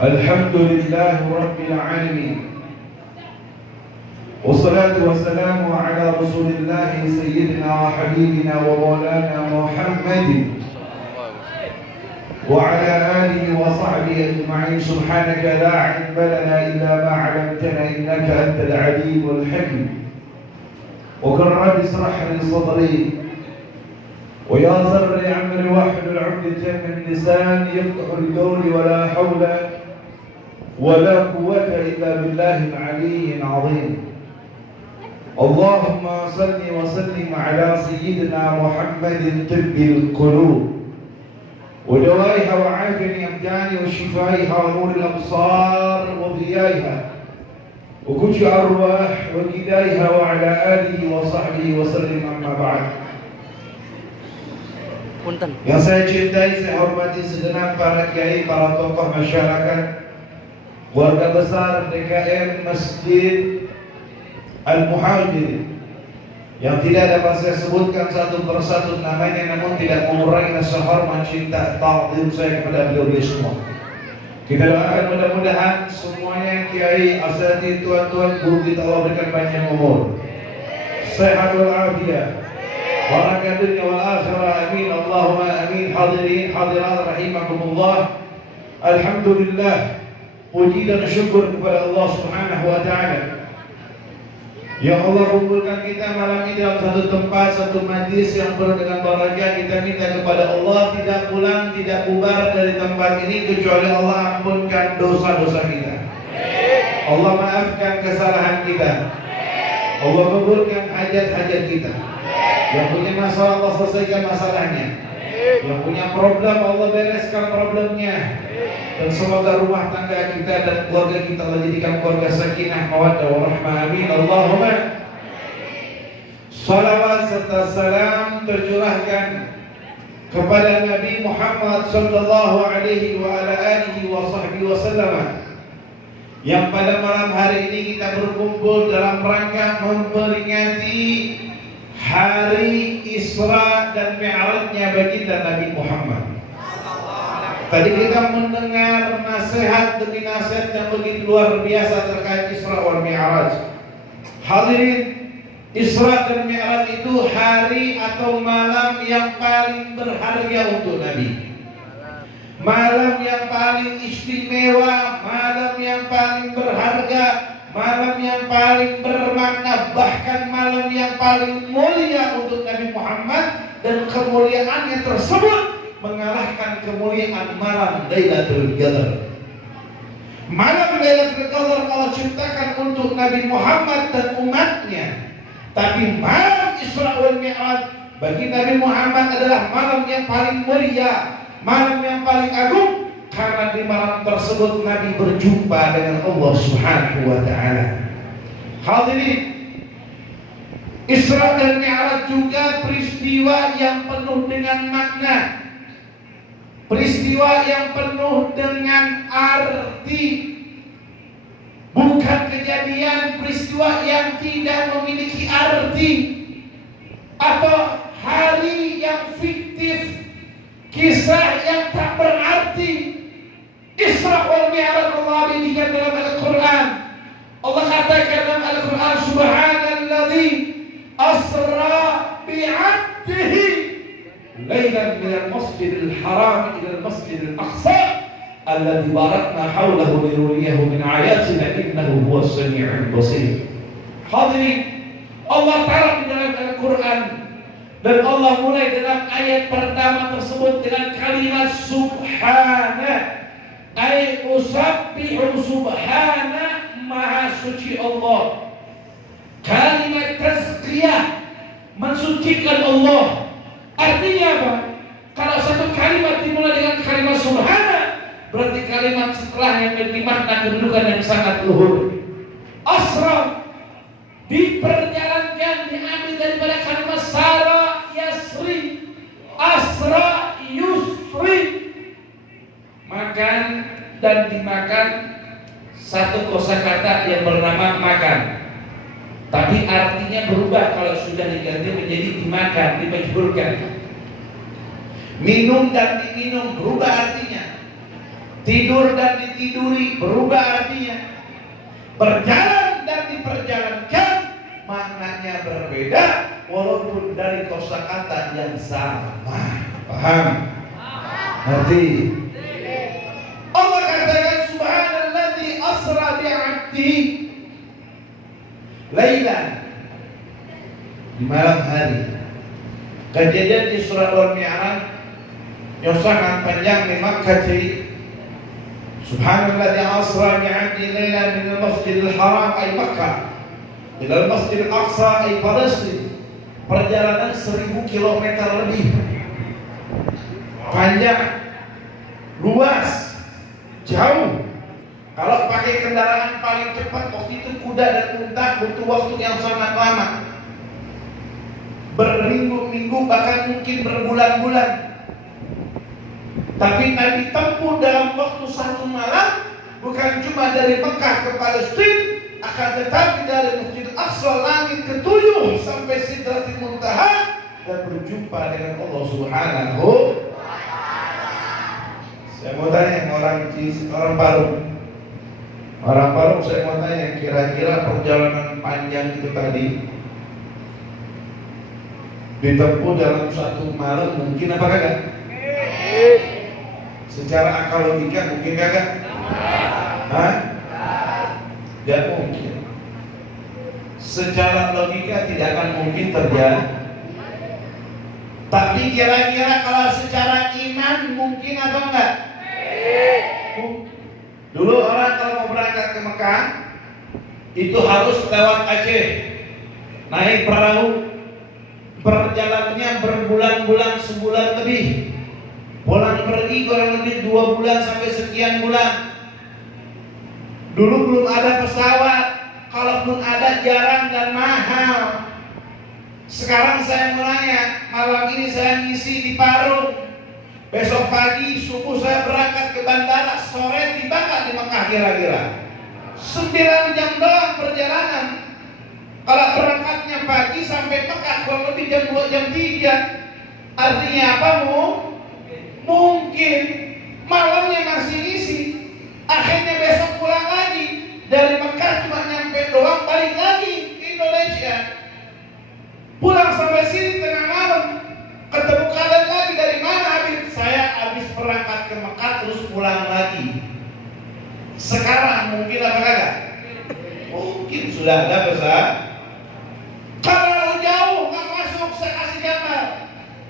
الحمد لله رب العالمين، والصلاة والسلام على رسول الله سيدنا وحبيبنا ومولانا محمد وعلى آله وصحبه أجمعين. سبحانك لا علم لنا إلا ما علمتنا إنك أنت العليم الحكيم. وقل رب اشرح لي صدري ويسر لي أمري واحلل عقدة من لساني يفقهوا القول ولا حول ولا قوة إلا بالله العلي العظيم. اللهم صل وسلم على سيدنا محمد طب القلوب ودوائها وعافية الأبدان وشفائها ونور الأبصار وضيائها وكل أرواح وكدائها وعلى آله وصحبه وسلم. أما بعد. Yang saya cintai, saya hormati segenap para kiai, para tokoh masyarakat, keluarga besar DKM Masjid Al-Muhajir yang tidak dapat saya sebutkan satu persatu namanya, namun tidak mengurangi rasa hormat, cinta, ta'zim saya kepada beliau semua. Kita doakan mudah-mudahan semuanya kiai, asatidz, tuan-tuan, guru kita Allah berikan panjang umur, sehat walafiat, barakah dunia wal akhirah, amin Allahumma amin. Hadirin hadirat rahimakumullah. Alhamdulillah, puji dan syukur kepada Allah Subhanahu wa taala. Ya Allah, kumpulkan kita malam ini dalam satu tempat, satu majlis yang penuh dengan barakah. Kita minta kepada Allah tidak pulang, tidak bubar dari tempat ini kecuali Allah ampunkan dosa-dosa kita, Allah maafkan kesalahan kita, Allah kabulkan hajat-hajat kita. Yang punya masalah Allah selesaikan masalahnya, yang punya problem Allah bereskan problemnya. Dan semoga rumah tangga kita dan keluarga kita Allah jadikan keluarga sakinah, mawaddah warahmah, amin Allahumma. Salawat serta salam tercurahkan kepada Nabi Muhammad sallallahu alaihi wa ala alihi wa sahbihi wasallam, yang pada malam hari ini kita berkumpul dalam rangka memperingati hari Isra dan Mi'rajnya baginda Nabi Muhammad. Tadi kita mendengar nasihat demi nasihat yang begitu luar biasa terkait Isra wal Mi'raj. Hadirin, Isra dan Mi'raj itu hari atau malam yang paling berharga untuk Nabi, malam yang paling istimewa, malam yang paling berharga, malam yang paling bermakna, bahkan malam yang paling mulia untuk Nabi Muhammad. Dan kemuliaannya tersebut mengalahkan kemuliaan malam Lailatul Qadar. Malam Lailatul Qadar Allah ciptakan untuk Nabi Muhammad dan umatnya, tapi malam Isra wal Mi'raj bagi Nabi Muhammad adalah malam yang paling mulia, malam yang paling agung, karena di malam tersebut Nabi berjumpa dengan Allah Subhanahu wa taala. Hadirin, Isra dan Mi'raj juga peristiwa yang penuh dengan makna, peristiwa yang penuh dengan arti, bukan kejadian peristiwa yang tidak memiliki arti atau hari yang fiktif, kisah yang tak berarti. Isra wal Mi'raj Allah berikan dalam Al-Quran. Allah katakan dalam Al-Quran, Subhanalladzi asra bi'abdihi lailan minal masjidil haram ila al-masjidil aqsa alladzi barakna hawlahu linuriyahu min ayatina innahu huwas sami'ul basir. Hadirin, Allah taruh di dalam Al-Quran, dan Allah mulai dalam ayat pertama tersebut dengan kalimat subhana, ay usabbihu subhana, maha suci Allah. Kalimat tazkiyah, mensucikan Allah. Artinya apa? Kalau satu kalimat dimulai dengan kalimat subhana, berarti kalimat setelahnya memiliki makna kedudukan yang sangat luhur. Asra diperjalankan, diambil daripada kalimat sara yasri, asra yusri, makan dan dimakan, satu kosakata yang bernama makan. Tapi artinya berubah kalau sudah diganti menjadi dimakan, dimajburkan. Minum dan diminum berubah artinya. Tidur dan ditiduri berubah artinya. Berjalan dan diperjalankan maknanya berbeda walaupun dari kosakata yang sama. Paham? Ngerti? Allah katakan subhanalladzi asra bi'abdihi lailan, di malam hari. Kejadian di surah Al-Mi'raj yang sangat panjang di Makkah. Subhanalladzi asra bi'abdihi lailan minal masjidil haram ay Makkah ilal masjidil aqsa ay Palestina. Perjalanan 1000 km lebih. Panjang, luas, jauh. Kalau pakai kendaraan paling cepat waktu itu kuda dan unta butuh waktu yang sangat lama, berminggu-minggu bahkan mungkin berbulan-bulan. Tapi Nabi tempuh dalam waktu 1 malam, bukan cuma dari Mekah ke Palestina, akan tetapi dari Masjid Aqsa langit ke-7 sampai Sidratul Muntaha dan berjumpa dengan Allah Subhanahu. Saya mau tanya orang Parung, saya mau tanya, kira-kira perjalanan panjang itu tadi ditempuh dalam 1 malam mungkin apa kagak? Secara akal logika mungkin kagak? Hah? Tidak mungkin. Secara logika tidak akan mungkin terjadi. Tapi kira-kira kalau secara iman mungkin atau enggak? Dulu orang kalau mau berangkat ke Mekah itu harus lewat Aceh, naik perahu, perjalanannya berbulan-bulan, sebulan lebih, pulang pergi kurang lebih 2 bulan sampai sekian bulan. Dulu belum ada pesawat, kalaupun ada jarang dan mahal. Sekarang saya mau nanya, malam ini saya ngisi di Parung, besok pagi subuh saya berangkat ke bandara, sore tiba nggak di Mekah kira-kira? 9 jam doang perjalanan. Kalau berangkatnya pagi sampai Mekah kurang lebih jam 2 jam 3. Artinya apa mungkin malamnya masih ngisi, akhirnya besok pulang lagi. Dari Mekah cuma nyampe doang, balik lagi ke Indonesia. Pulang sampai sini tengah malam, ketemu kalian lagi, dari mana Habib? Saya habis berangkat ke Mekah terus pulang lagi. Sekarang mungkin apa kagak? Mungkin sudah ada besar. Kalau jauh nggak masuk, saya kasih gambar.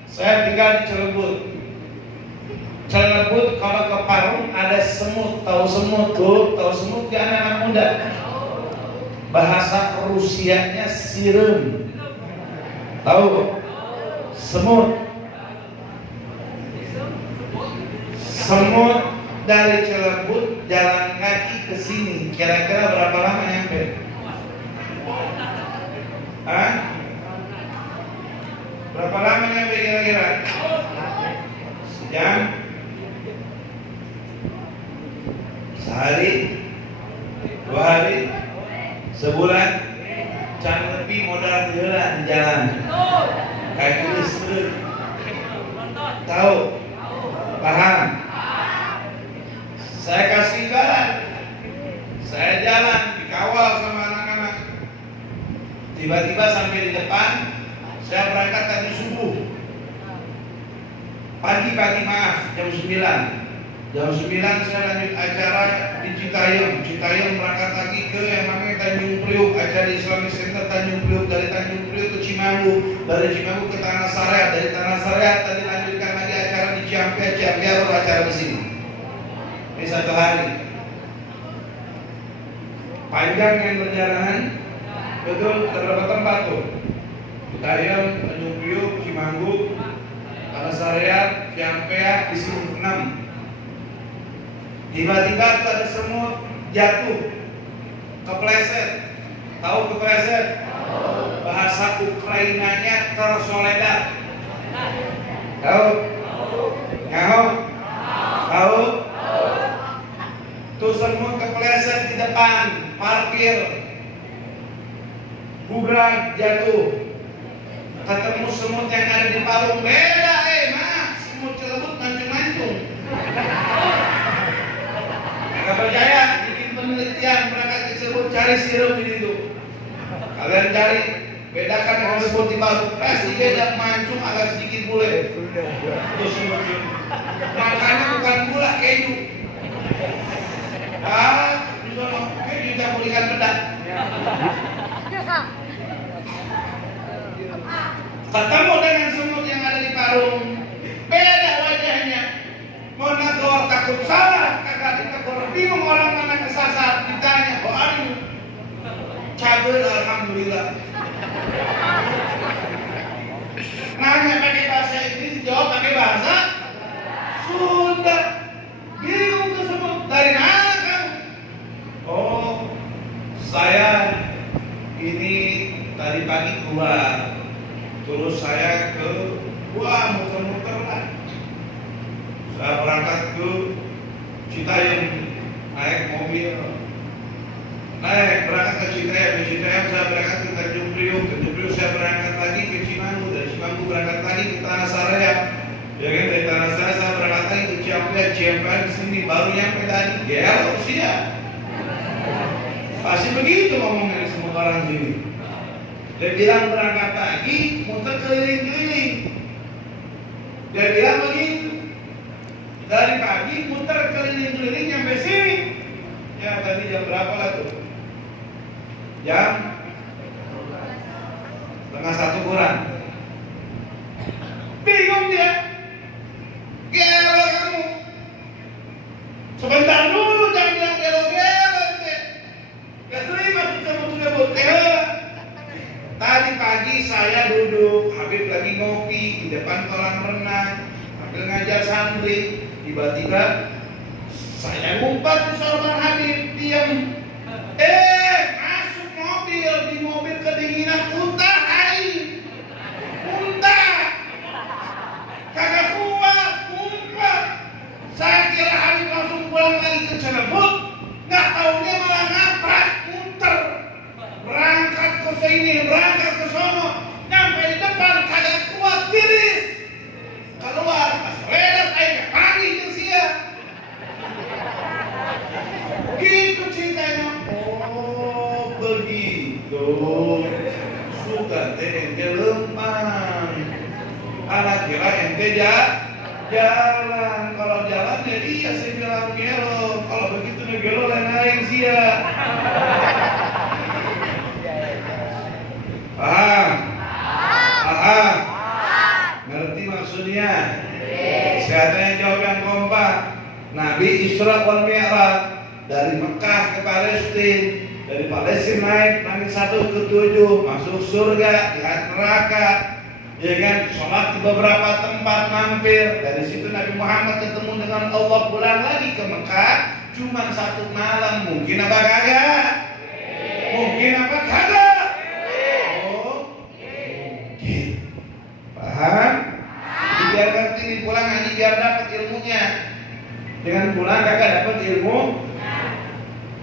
Saya tinggal di Cilebut. Cilebut kalau ke Parung ada semut, tahu semut tuh? Tahu semut di anak-anak muda? Bahasa Rusianya sirum. Tahu? Semut. Semut dari Cilebut jalan kaki ke sini, kira-kira berapa lama nyampe? Hah? Berapa lama nyampe kira-kira? Sejam? Sehari? 2 hari? Sebulan? Jangan lebih modal jalan di jalan. Kaki listrik. Tahu? Paham? Saya kasih jalan. Saya jalan dikawal sama anak-anak. Tiba-tiba sampai di depan, saya berangkat tadi subuh. Pagi-pagi jam 9. Jam 9 saya lanjut acara di Citayam. Citayam berangkat lagi ke yang namanya Tanjung Priok, acara di Islamic Center Tanjung Priok. Dari Tanjung Priok ke Cimanggu, dari Cimanggu ke Tanah Sareat, dari Tanah Sareat tadi lanjutkan lagi acara di Ciampea, Ciampea baru acara di sini. Ini 1 hari. Panjang yang perjalanan, betul terdapat tempat tuh. Citayam, Tanjung Priok, Cimanggu, Tanah Sareat, Ciampea, di sini 6. Tiba-tiba ada semut jatuh, kepleset. Tahu kepleset? Bahasa Ukrainanya tersoledat. Tahu? Tahu? Tuh semut kepleset di depan parkir, bubrag jatuh. Ketemu semut yang ada di Parung, beda maaf, semut Cilebut mancung-mancung. penelitian berangkat ke Cirebon cari sirup di situ. Kalian cari, bedakan dengan seperti baru. Pasti beda, mancung agak sedikit bule. Terus makannya bukan gula, keju. Bisa keju campur ikan pedas. Ketemu dengan semut yang ada di Parung, beda wajahnya. Mau nagor takut salah, kagak ditegur, bingung orang mana kesasar, ditanya, oh aduh, cager alhamdulillah. Nanya pakai bahasa Inggris, jawab pakai bahasa Sunda. Bingung tuh semut, dari mana kamu? Oh, saya ini tadi pagi keluar, terus saya ke muter-muter lah. Saya berangkat ke Citayam naik mobil, berangkat ke Citayam saya berangkat ke Tanjung Priok saya berangkat lagi ke Cimanggu, dari Cimanggu berangkat lagi ke Tanah Sareang, ya kan, dari Tanah Sareang saya berangkat lagi ke Ciampea di sini baru nyampe tadi, gelo siap. Pasti begitu ngomongnya semua orang sini. Dia bilang berangkat lagi, muter keliling-keliling. Dia bilang begitu. Dari pagi muter keliling-keliling sampai sini. Ya tadi jam berapa lah tuh? Jam 12:30 kurang. Bingung dia. Gelo kamu. Sebentar dulu jangan bilang gelo-gelo. Gak terima kamu sudah botol. Tadi pagi saya duduk, Habib lagi ngopi di depan kolam renang, sambil ngajar santri. Tiba-tiba saya ngumpet di sorban Habib, diam. Masuk mobil, di mobil kedinginan muntah air. Muntah. Kagak kuat, mumpet. Saya kira Habib langsung pulang lagi ke Cirebon. Nggak taunya malah ngaprak, muter. Berangkat ke sini, berangkat ke sono, nyampe di depan kagak kuat tiris. Keluar, pas redat air pagi itu siang. Gitu ceritanya. Oh begitu. Suka ente lempang. Anak kira ente jalan. Kalau jalan ya iya saya bilang gelo. Kalau begitu nih gelo lain sia. Paham? Ngerti maksudnya? Saya tanya jawab yang kompak. Nabi Isra wal Mi'raj dari Mekah ke Palestina, dari Palestina naik langit 1 ke 7, masuk surga, lihat neraka, ya kan? Sholat di beberapa tempat mampir. Dari situ Nabi Muhammad ketemu dengan Allah, pulang lagi ke Mekah, cuma 1 malam. Mungkin apa kagak? Mungkin apa kagak? Paham? Biar ngerti pulang ngaji biar dapat ilmunya. Dengan pulang kagak dapat ilmu.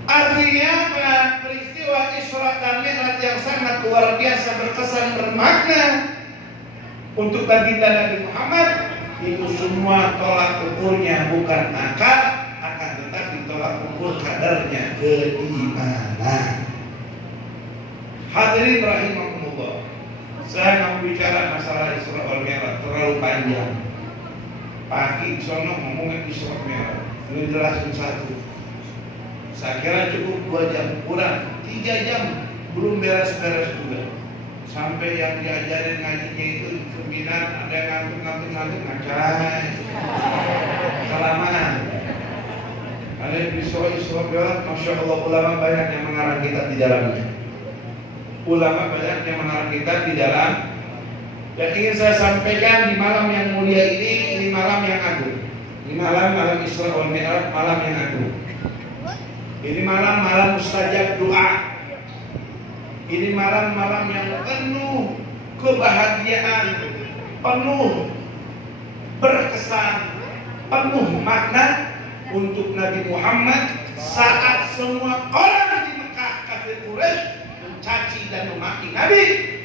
Artinya apa? Peristiwa Isra dan Mi'raj yang sangat luar biasa, berkesan, bermakna untuk baginda Nabi Muhammad. Itu semua tolak ukurnya bukan akal, akan tetapi tolak ukur kadarnya keimanan. Hadirin rahimakumullah. Saya mau bicara masalah Isra wal Mi'raj terlalu panjang. Pagi sono ngomongin Isra wal Mi'raj, ini jelasin satu. Saya kira cukup 2 jam, kurang 3 jam belum beres-beres juga. Sampai yang diajarin ngajinya itu seminar ada yang ngantuk ngacai. Kelamaan. Ada Isra Mi'raj, Masya Allah, ulama banyak yang mengarang kitab di dalamnya. Ulama banyak yang mengarang kitab di dalam. Dan ingin saya sampaikan di malam yang mulia ini malam yang agung. Ini malam Isra wal Mi'raj, malam yang agung. Ini malam mustajab doa. Ini malam yang penuh kebahagiaan, penuh berkesan, penuh makna untuk Nabi Muhammad saat semua orang di Mekah kafir Quraisy mencaci dan memaki Nabi.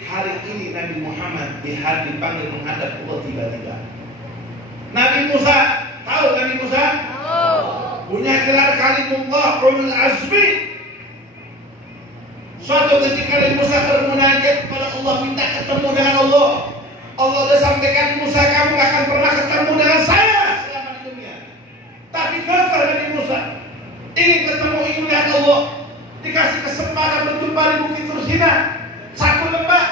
Hari ini Nabi Muhammad dipanggil menghadap Allah tiba-tiba. Nabi Musa, tahu Nabi Musa? Punya gelar kalimullah ulul azmi. Suatu ketika Nabi Musa bermunajat kepada Allah, minta ketemu dengan Allah. Allah sudah sampaikan, Musa, kamu gak akan pernah ketemu dengan saya selama di dunia. Tapi gagal Nabi Musa, ingin ketemu, ingin melihat Allah. Dikasih kesempatan berjumpa di Bukit Tursina, satu lembah.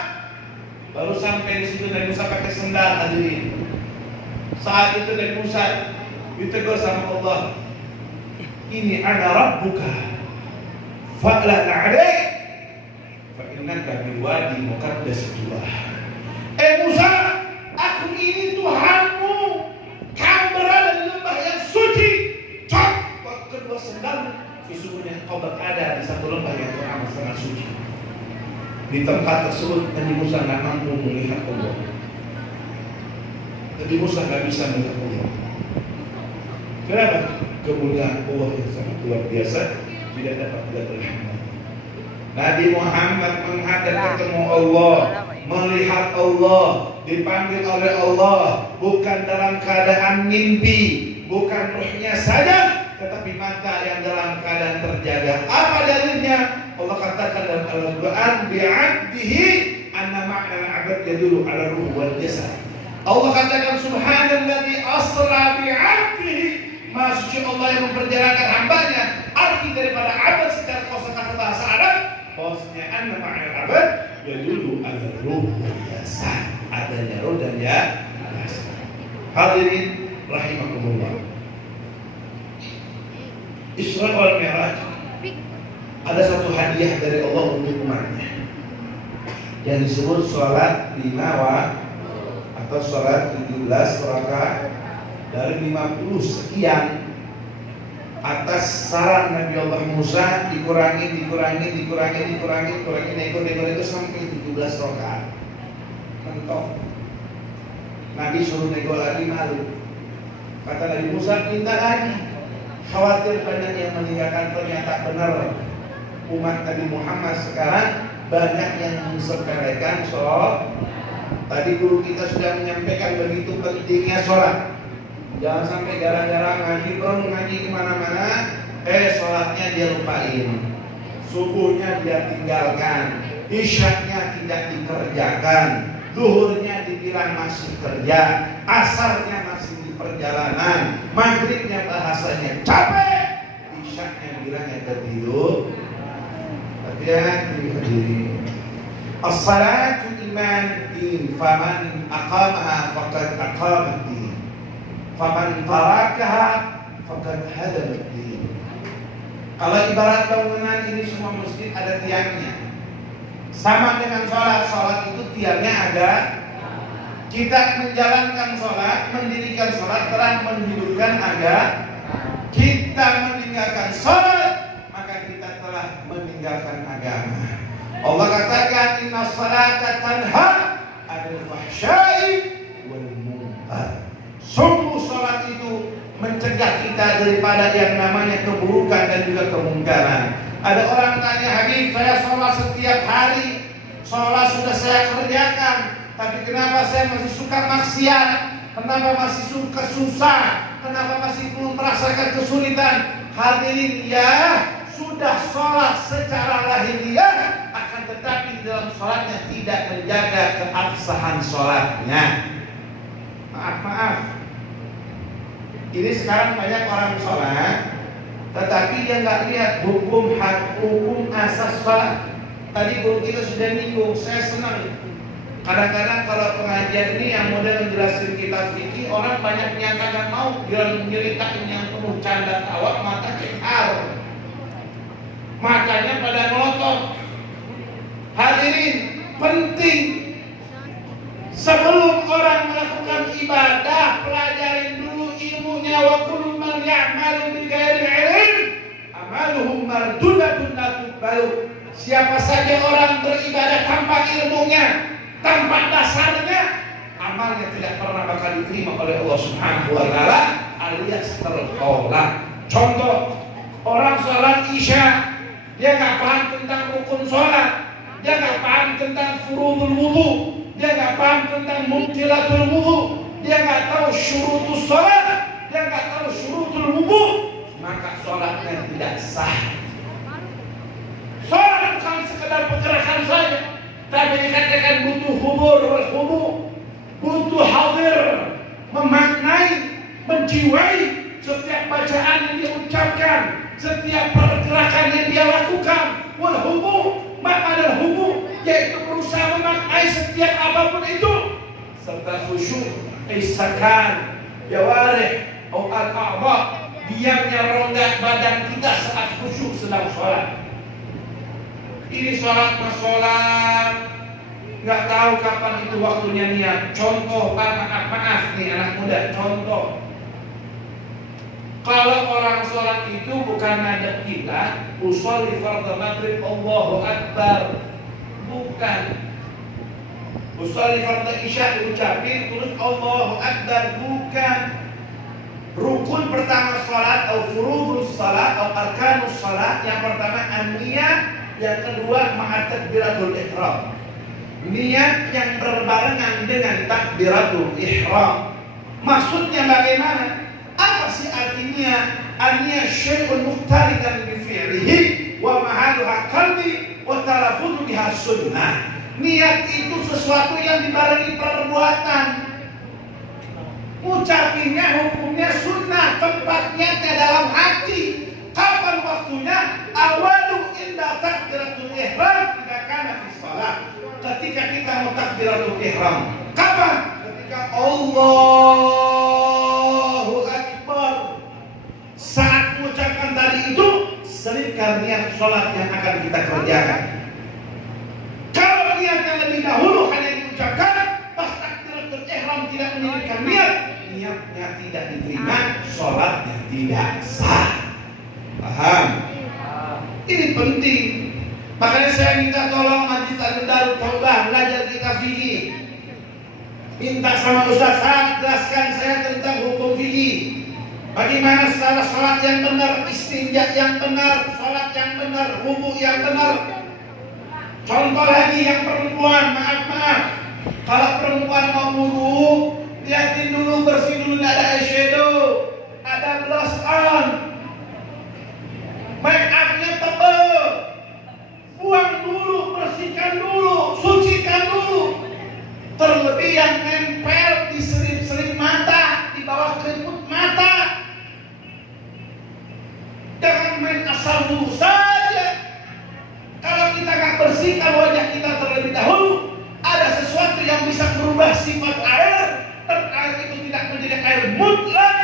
Baru sampai di situ Nabi Musa pakai sendal, hadirin. Saat itu Nabi Musa ditegur sama Allah, ini ana rabbuka fa'la na'alaik fa innaka bil wadi muqaddas tuah. Musa, aku ini Tuhanmu, kamu berada di lembah yang suci. Cok, waktu kedua sendal, sesungguhnya kau berada di satu lembah yang teramat sangat suci. Di tempat tersebut Nabi Musa tidak mampu melihat Allah. Nabi Musa tidak bisa melihat Allah. Kenapa? Kemuliaan Allah yang sangat luar biasa tidak dapat diterima. Nabi Muhammad menghadap ketemu Allah, melihat Allah, dipanggil oleh Allah, bukan dalam keadaan mimpi, bukan ruhnya saja, tetapi mata yang dalam keadaan terjaga. Apa dalilnya? Allah katakan dalam Al-Quran, bi'abdihi anna ma'al abad yadulu ala ruh wal jasad. Allah katakan, subhanalladzi asra bi'abdihi, Maha suci Allah yang memperjalankan hambanya. Arti daripada abad secara kosakata bahasa Arab, bahwasanya anna ma'al abad yadulu ala ruh wal jasad. Adanya ruh dan jasad. Hadirin rahimakumullah. Isra wal Mi'raj ada satu hadiah dari Allah untuk umatnya yang disebut sholat 5 atau sholat 17 rakaat dari 50 sekian. Atas saran Nabi Allah Musa dikurangi nego sampai 17 rakaat. Mentok. Nabi suruh nego lagi, malu. Kata Nabi Musa, minta lagi. Khawatir banyak yang meninggalkan, ternyata benar. Umat Nabi Muhammad sekarang banyak yang mensepelekan sholat. Tadi guru kita sudah menyampaikan begitu pentingnya sholat. Jangan sampai gara-gara ngaji kemana-mana, sholatnya dia lupain, subuhnya dia tinggalkan, isyaknya tidak dikerjakan, zuhurnya dibilang masih kerja, asarnya masih di perjalanan, maghribnya bahasanya capek, isyaknya bilangnya tertidur. Hati-hati. As-salatu iman din, faman aqamaha faqad aqama din, faman tarakaha faqad hadama din. Kalau ibarat bangunan ini semua masjid ada tiangnya. Sama dengan sholat itu tiangnya ada. Kita menjalankan sholat, mendirikan sholat, telah menghidupkan agama. Kita meninggalkan sholat, maka kita telah meninggalkan agama. Allah katakan, inna salata tanha 'anil fahsya'i wal munkar. Sungguh salat itu mencegah kita daripada yang namanya keburukan dan juga kemungkaran. Ada orang tanya, Habib, saya sholat setiap hari, sholat sudah saya kerjakan, tapi kenapa saya masih suka maksiat? Kenapa masih suka susah? Kenapa masih belum merasakan kesulitan? Hadirin, ya, sudah sholat secara lahiriah, akan tetapi dalam sholatnya tidak menjaga keabsahan sholatnya. Maaf. Ini sekarang banyak orang sholat, tetapi dia nggak lihat hukum asas sholat. Tadi guru kita sudah nyinggung, saya senang. Kadang-kadang kalau pengajian ini yang model menjelaskan kitab fikih, orang banyak menyatakan mau nyeritain yang penuh canda tawa, mata cekar, matanya pada melotot. Hadirin, penting sebelum orang melakukan ibadah, pelajarin dulu ilmunya. Wa kullu man ya'malu bi ghairi ilm amaluhum mardudatun la tuqbalu. Siapa saja orang beribadah tanpa ilmunya, tanpa dasarnya, amalnya tidak pernah bakal diterima oleh Allah Subhanahu wa taala alias tertolak. Contoh, orang sholat Isya, dia nggak paham tentang rukun sholat, dia nggak paham tentang furudul wudu, dia nggak paham tentang mubtilatul wudu, dia nggak tahu syurutus sholat, dia nggak tahu syurutul wudu, maka sholatnya tidak sah. Sholat bukan sekedar pergerakan saja, tapi dikatakan butuh hubur wal hubu, butuh hadir, memaknai, menjiwai setiap bacaan yang dia ucapkan, setiap pergerakan yang dia lakukan. Wal hubu, makna hubu yaitu berusaha memaknai setiap apapun itu, serta khusyuk, isakan, jawarih, atau al-a'dha, diamnya rongga badan kita saat khusyuk sedang sholat. Ini sholat mas sholat, nggak tahu kapan itu waktunya niat. Contoh, maaf nih anak muda, contoh. Kalau orang sholat itu bukan ngadep kita, usolli fardhu maghrib Allahu Akbar, bukan. Usolli fardhu isya diucapin terus Allahu Akbar, bukan. Rukun pertama sholat atau furudus sholat atau arkanus sholat, yang pertama an-niyah, yang kedua ma'a takbiratul ihram. Niat yang berbarengan dengan takbiratul ihram. Maksudnya bagaimana? Apa sih artinya? An-niyah syai'un muqtaridan bi fi'lihi wa mahaluha qalbi wa talaffuzu biha sunnah. Niat itu sesuatu yang dibarengi perbuatan. Ucapinnya hukumnya sunnah, tempatnya ke dalam hati. Kapan waktunya? Awalu inda takbiratul ihram jika kana fi shalah. Ketika kita mau takbiratul ihram. Kapan? Ketika Allahu Akbar. Saat mengucapkan tadi itu, selipkan niat sholat yang akan kita kerjakan. Kalau niatnya lebih dahulu hanya diucapkan, pas takbiratul ihram tidak menyebutkan niatnya tidak diterima, sholatnya tidak sah. Paham? Ini penting. Makanya saya minta tolong Majlis Al-Darut Taubah belajar kita fikih. Minta sama Ustaz jelaskan saya tentang hukum fikih. Bagaimana salah sholat yang benar, istinja yang benar, sholat yang benar, wudu yang benar. Contoh lagi yang perempuan, maaf. Kalau perempuan mau wudu, lihatin dulu, bersih dulu, ada eyeshadow, ada blush on, make upnya tebal, buang dulu, bersihkan dulu, sucikan dulu. Terlebih yang nempel di selip-selip mata, di bawah keriput mata. Jangan main asal dulu saja. Kalau kita nggak bersihkan wajah kita terlebih dahulu, ada sesuatu yang bisa berubah sifat air, dan air itu tidak menjadi air mutlak,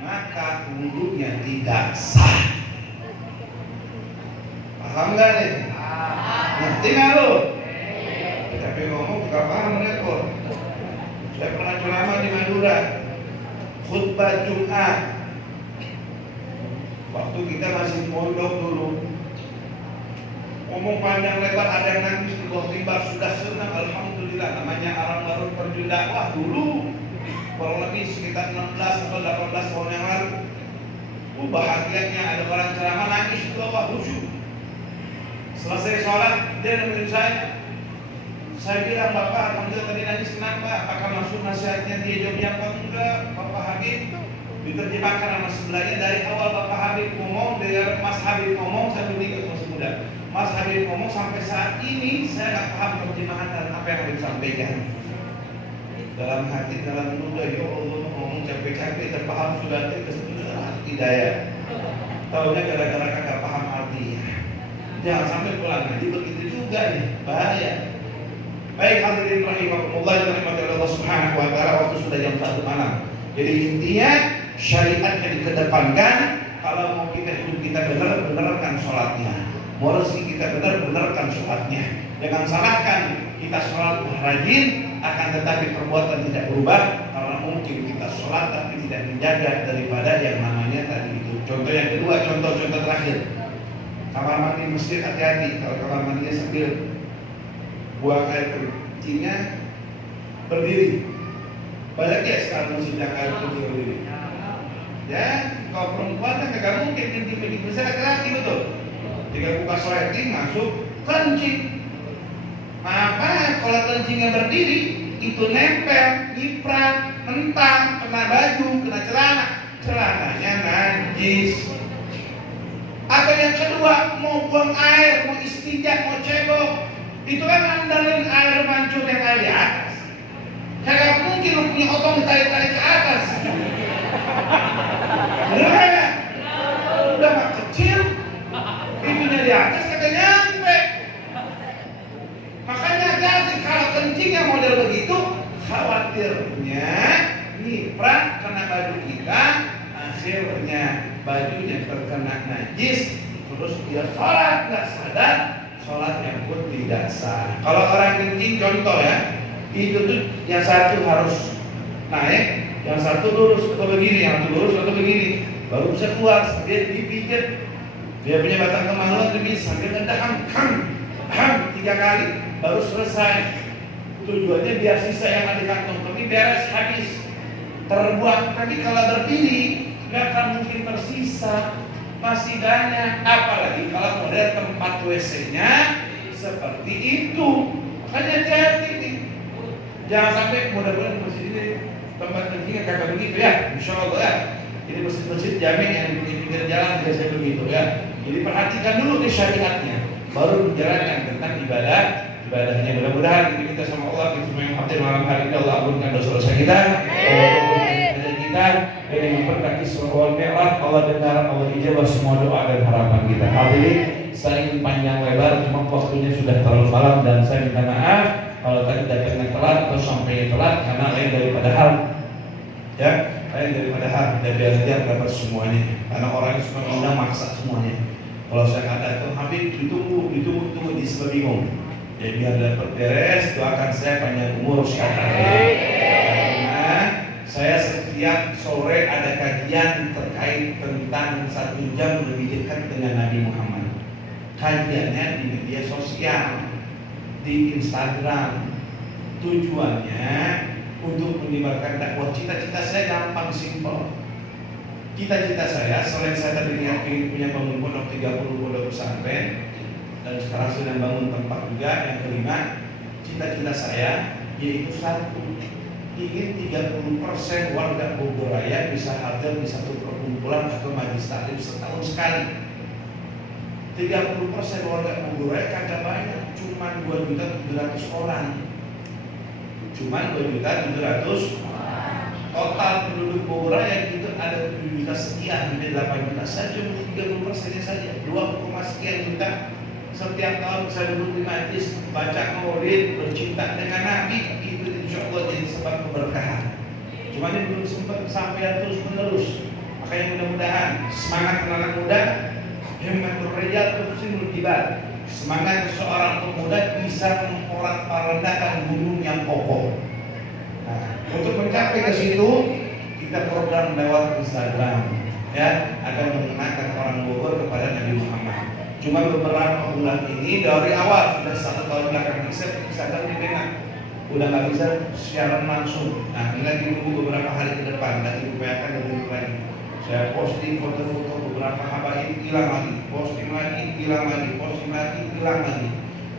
maka wudunya tidak sah. Paham nggak nih? Ngerti nggak lo? Tapi ngomong nggak paham rekor. Saya pernah ceramah di Madura, khutbah Jumat. Waktu kita masih mondok dulu, ngomong panjang lebar, ada yang nangis di bawah mimbar, sudah senang, alhamdulillah. Namanya orang baru terjun dakwah dulu, kurang lebih sekitar 16 atau 18 tahun yang lalu. Bahagianya ada orang ceramah nangis di bawah khusyuk. Selesai sholat, dia nemuin saya. Saya bilang, Bapak, alhamdulillah tadi nangis kenapa? Apakah maksud nasihatnya dia jawabnya apa enggak? Bapak Habib diterjemahkan sama sebelahnya. Dari awal Bapak Habib ngomong, dari Mas Habib ngomong, saya dulu ikut masih muda. Mas Habib ngomong sampai saat ini saya nggak paham terjemahan dan apa yang Habib sampaikan. Dalam hati, dalam muda, ya Allah ngomong capek-capek, terpaham sudah keseluruhan hidayah. Tahunya gara-gara kagak paham artinya. Jangan sampai pulang ngaji begitu juga nih, bahaya. Baik hadirin rahimakumullah, dirahmati Allah Subhanahu wa taala, waktu sudah jam 1 malam. Jadi intinya syariat yang dikedepankan. Kalau mau kita hidup kita benar-benarkan sholatnya. Mau rezeki kita benar-benarkan sholatnya. Jangan salahkan kita sholat rajin, akan tetapi perbuatan tidak berubah. Karena mungkin kita sholat tapi tidak menjaga daripada yang namanya tadi itu. Contoh yang kedua, contoh terakhir. Kamar mandi masjid, hati-hati. Kalau kamar mandinya sambil buang air kencingnya berdiri. Banyak ya sekarang musim yang air kencing berdiri. Ya, kalau perempuan kan nggak mungkin kencing berdiri. Misalnya laki-laki betul. Jika buka sleting masuk kencing. Apa? Kalau kencingnya berdiri itu nempel, nyiprat, mentang, kena baju, kena celana, celananya najis. berdua mau buang air, mau istinja, mau cebok, itu kan andalin air mancur yang air di atas. Kagak mungkin lu punya otong tarik-tarik ke atas. Bener ya? Udah mah kecil, itunya di atas kagak nyampe. Makanya hati-hati kalau kencingnya model begitu, khawatirnya nyiprat kena baju kita, akhirnya bajunya terkena najis, terus dia sholat nggak sadar, sholatnya pun tidak sah. Kalau orang kencing contoh ya, itu tuh yang satu harus naik, yang satu lurus atau begini, yang satu lurus atau begini, baru bisa keluar sambil dipijat. Dia punya batang kemaluan lebih sambil ngedaham, ham 3 kali baru selesai. Tujuannya biar sisa yang ada di kantong kami beres habis terbuang. Tapi kalau berdiri nggak akan mungkin tersisa, masih banyak. Apalagi kalau model tempat WC-nya seperti itu. Makanya hati-hati nih. Jangan sampai mudah-mudahan masjid ini tempat kencingnya kagak begitu ya. Insya Allah ya. Ini masjid-masjid jamin yang di pinggir jalan biasanya begitu ya. Jadi perhatikan dulu nih syariatnya, baru dijalankan tentang ibadahnya. Mudah-mudahan kita sama Allah, kita semua yang hadir malam hari ini, Allah ampunkan dosa-dosa kita, Allah kita, dan memberkati seluruh nikmat. Allah dengar, Allah ijabah semua doa dan harapan kita. Hadirin, saya ingin panjang lebar, cuma waktunya sudah terlalu malam dan saya minta maaf kalau tadi datangnya telat atau sampai telat karena lain daripada hal, ya, lain daripada hal. Dan biar dapat semuanya, karena orang suka mengundang maksa semuanya. Kalau saya kata tuh Habib ditunggu di sebab bingung. Ya biar dapat beres, doakan saya panjang umur sehat. Karena saya setiap sore ada kajian terkait tentang 1 jam lebih dekat dengan Nabi Muhammad. Kajiannya di media sosial, di Instagram. Tujuannya untuk menyebarkan dakwah. Cita-cita saya gampang, simpel. Cita-cita saya, selain saya tadinya ingin punya bangun pondok 30 pondok pesantren, dan sekarang sedang bangun tempat juga. Yang kelima, cita-cita saya yaitu satu, ingin 30% warga Bogor Raya bisa hadir di satu perkumpulan atau majelis taklim setahun sekali. 30% warga Bogor Raya kagak banyak, cuma 2.700.000 orang. Cuma 2.700.000 total penduduk Bogor Raya itu ada 7 juta sekian, hampir 8 juta saja, 30% saja, 2, sekian juta. Setiap tahun saya duduk di majlis, baca maulid, bercinta dengan Nabi, itu insya Allah jadi sebab keberkahan. Cuma ini belum sempat sampai terus menerus. Makanya mudah-mudahan semangat anak muda, himmatul rijal tusinul jibal. Semangat seorang pemuda bisa memporak-parandahkan gunung yang kokoh. Nah, untuk mencapai ke situ, kita program lewat Instagram, ya, akan mengenalkan orang Bogor kepada Nabi Muhammad. Cuma beberapa bulan ini dari awal sudah 1 tahun belakang Instagram dipegang, udah nggak bisa siaran langsung. Nah, ini lagi nunggu beberapa hari ke depan, lagi diupayakan dan lagi. Saya posting foto-foto beberapa habaib, hilang lagi, posting lagi, hilang lagi, posting lagi, hilang lagi.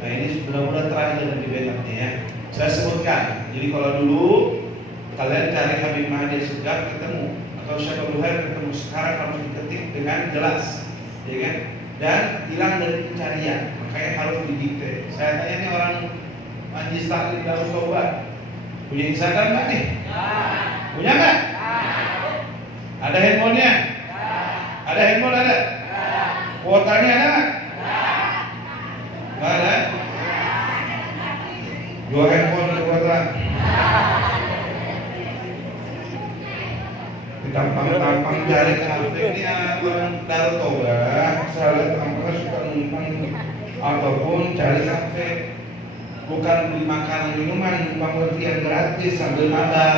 Nah, ini mudah-mudahan terakhir dari benaknya ya. Saya sebutkan, jadi kalau dulu kalian cari Habib Mahdi Segaf ketemu, atau Syekh Abdul Hair ketemu, sekarang harus diketik dengan jelas, ya kan? Dan hilang dari pencarian, makanya harus didikte. Saya tanya nih orang Majlis Taklim Darus Taubat, punya Instagram nggak nih? Punya nggak? Ada handphonenya? Ada handphone ada? Kuotanya ada nggak? Nggak ada? 2 handphone ada kuota. Tampang-tampang cari kafe ini orang Darut Taubat, saya lihat tampaknya suka numpang ataupun cari kafe, bukan beli makanan minuman, numpang wifi yang gratis sambil mabar.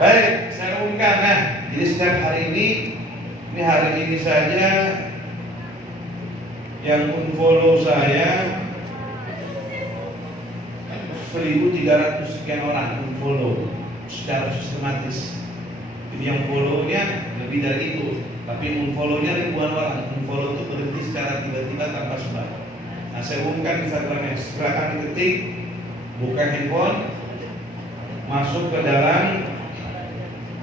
Baik, saya umumkan. Nah, jadi setiap hari ini hari ini saja yang unfollow saya 1.300 sekian orang unfollow secara sistematis. Jadi yang follow-nya lebih dari itu, tapi unfollow-nya ribuan orang. Unfollow itu berhenti secara tiba-tiba tanpa sebab. Nah, saya umumkan Instagramnya, silakan diketik, buka handphone, masuk ke dalam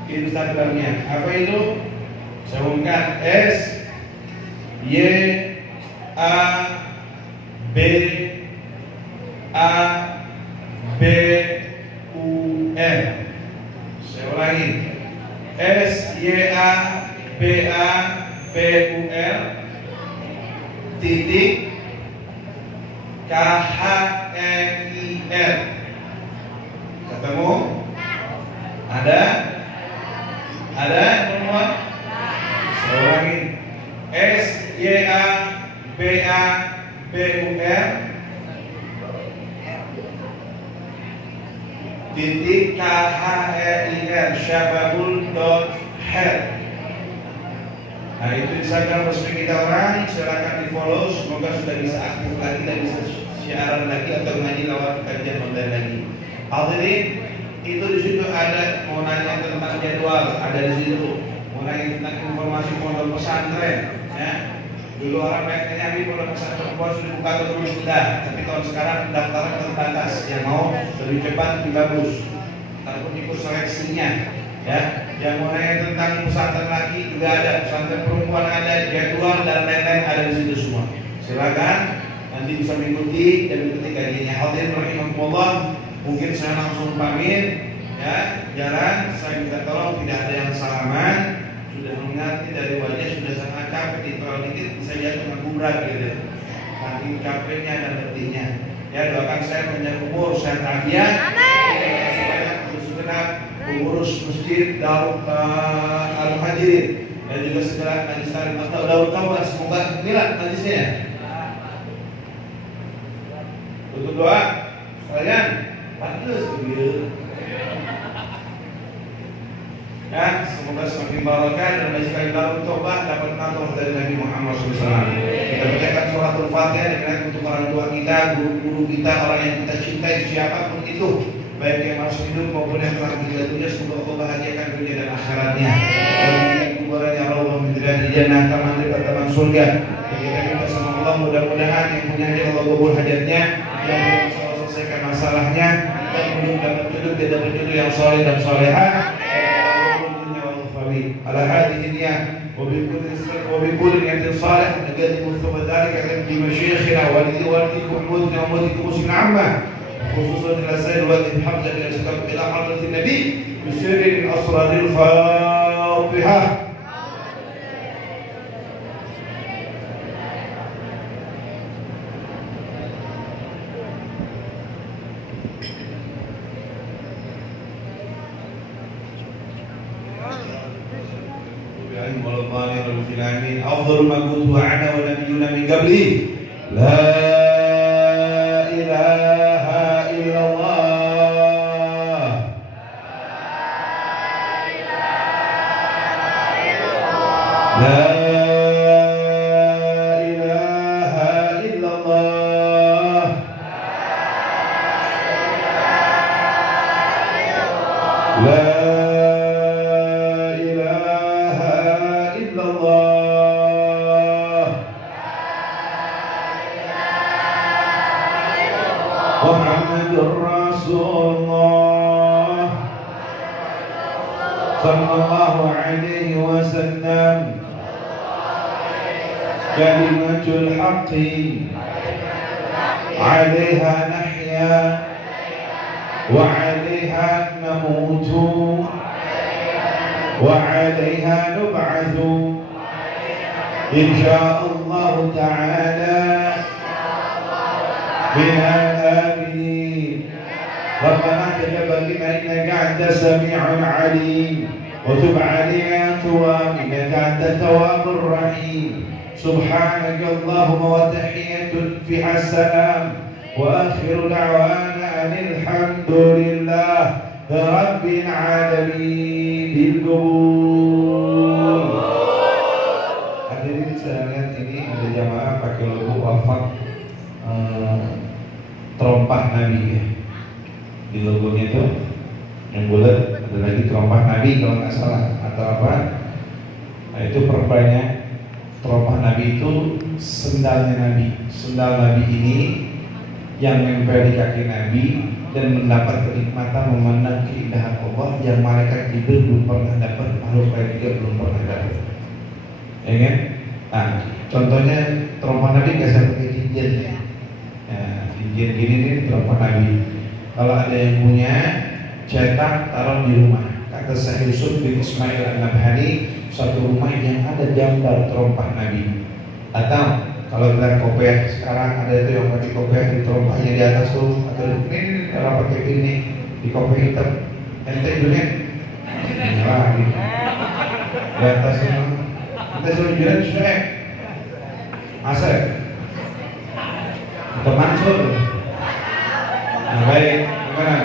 Instagramnya. Apa itu? Saya umumkan Y A B A B U R. Saya ulangi. S Y A B A B U R titik K H E I R. Ketemu? Ada? Ada semua? Saya ulangi. S Y A B A B U R titik K H E I R syababul.health. Nah, itu Instagram resmi kita orang, silakan di follow. Semoga sudah bisa aktif lagi dan bisa siaran lagi atau ngaji lewat kajian online lagi. Hadirin, itu di situ ada mau nanya tentang jadwal, ada di situ. Mau nanya tentang informasi pondok pesantren, ya. Dulu orang pengen nyari pondok pesantren sudah buka terus sudah, tapi tahun sekarang pendaftaran terbatas. Yang mau lebih cepat lebih bagus. Takut ikut seleksinya, ya. Yang mau nanya tentang pesantren lagi juga ada, pesantren perempuan ada, jadwal dan lain-lain ada di situ semua. Silakan nanti bisa mengikuti dan mengikuti kajiannya. Hadirin rahimakumullah. Mungkin saya langsung pamit, ya, jalan. Saya minta tolong tidak ada yang salaman. Sudah mengerti dari wajah sudah sangat capek, diterol dikit bisa jatuh ngabubrak gitu. Saking capeknya dan letihnya. Ya, doakan saya panjang umur, sehat afiat. Terima kasih banyak untuk segenap pengurus masjid Darul Al-Hadirin dan juga segera najis tarim atau Darul Taubat. Semoga milad najisnya. Untuk doa sekalian. Pantes begitu. Ya, semoga semakin barokah dan banyak sekali Darul Taubat dapat nator dari Nabi Muhammad SAW. Kita bacakan suratul Fatihah dengan untuk orang tua kita, guru-guru kita, orang yang kita cintai siapapun itu, baik yang masih hidup maupun yang telah meninggal dunia. Semoga Allah bahagiakan dunia dan akhiratnya. Dan kuburannya Allah menjadi jannah taman dekat taman surga. Kita minta sama Allah mudah-mudahan yang punya hajat Allah kabul hajatnya, yang belum selesaikan masalahnya, dan belum dapat jodoh dia dapat jodoh yang soleh dan soleha. على هذه النية وبكل نية صالح نقدم ثم ذلك بمشايخنا والديكم وموتنا وموتكم مسلم عامة خصوصا الرسائل والدي حمزة إلى حضرة النبي بسر أسرار الفاتحة. أفضل ما قلت أنا ونبينا من قبلي لا إله إلا الله لا إله إلا الله لا محمد رسول الله صلى الله عليه وسلم كلمة الحق عليها نحيا وعليها نموت وعليها نبعث إن شاء الله تعالى من الآمنين. ربنا تقبل منا إنك أنت السميع العليم وتب علينا يا تواب إنك أنت التواب الرحيم. سبحانك اللهم وتحية فيها السلام وآخر دعوانا أن الحمد لله رب العالمين بالقبول. Hadirin sekalian, ini ada jamaah pakai logo wafat terompah Nabi ya. Di logonya itu yang bulat ada lagi terompah Nabi kalau nggak salah atau apa. Nah, itu perbanyak terompah Nabi itu sendalnya Nabi. Sendal Nabi ini yang nempel di kaki Nabi dan mendapat kenikmatan memandang keindahan Allah yang malaikat Jibril belum pernah dapat, makhluk lain juga belum pernah dapat. Ya kan? Nah, contohnya trompa Nabi nggak saya pakai cincin ya. Cincin gini nih trompa Nabi. Kalau ada yang punya, cetak taruh di rumah. Kata Syekh Yusuf bin Ismail An-Nabhani, satu rumah yang ada gambar trompa Nabi. Atau kalau kita kopiah sekarang ada itu yang pakai kopiah di trompanya di atas tuh, atau ini kalau pakai ini di kopiah hitam, ente dunia, wah di atas itu. Kita suruh jalan sudah, Asep, atau Mansur. Nah, baik, gimana?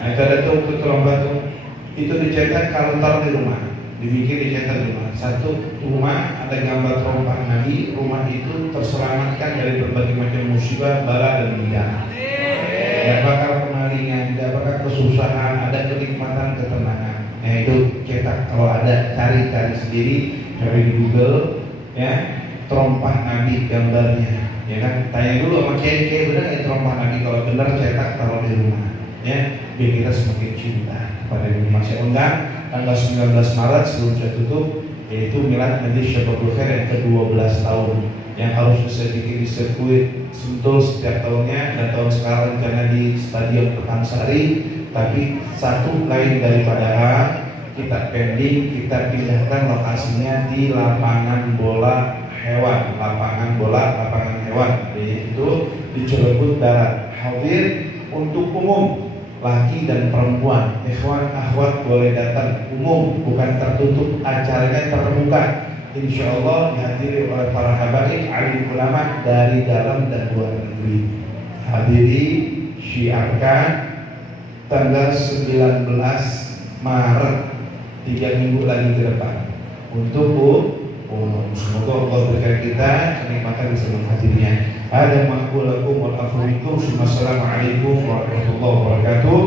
Nah, itu ada tuh trompa tuh, itu dicetak kalau taruh di rumah, dibikin dicetak di rumah. Satu rumah ada gambar trompa Nabi, rumah itu terselamatkan dari berbagai macam musibah, bala dan bencana. Tidak bakal kemalingan, tidak bakal kesusahan, ada kenikmatan, ketenangan. Nah itu cetak, kalau ada cari sendiri, cari di Google, ya trompa Nabi gambarnya, ya kan? Tanya dulu sama kiai benar nggak trompa Nabi? Kalau benar cetak taruh di rumah, ya biar kita semakin cinta kepada Nabi. Masih enggak? Tanggal 19 Maret sebelum saya tutup, yaitu Milad Nabi Syababul Khair yang ke-12 tahun yang harus bisa bikin di sirkuit Sentul setiap tahunnya, dan tahun sekarang rencana di Stadion Pekansari. Tapi satu lain daripada kita pending, kita pindahkan lokasinya di lapangan bola hewan, lapangan hewan, yaitu di Cirebut Barat. Hadir untuk umum, laki dan perempuan, ikhwan akhwat boleh datang, umum, bukan tertutup, acaranya terbuka. Insya Allah dihadiri oleh para habaib, alim ulama dari dalam dan luar negeri. Hadiri, syiarkan tanggal 19 Maret, 3 minggu lagi ke depan. Untuk semoga Allah berikan kita kenikmatan bisa menghadirinya. Ada maqulakum wal afu minkum. Wassalamualaikum warahmatullahi wabarakatuh.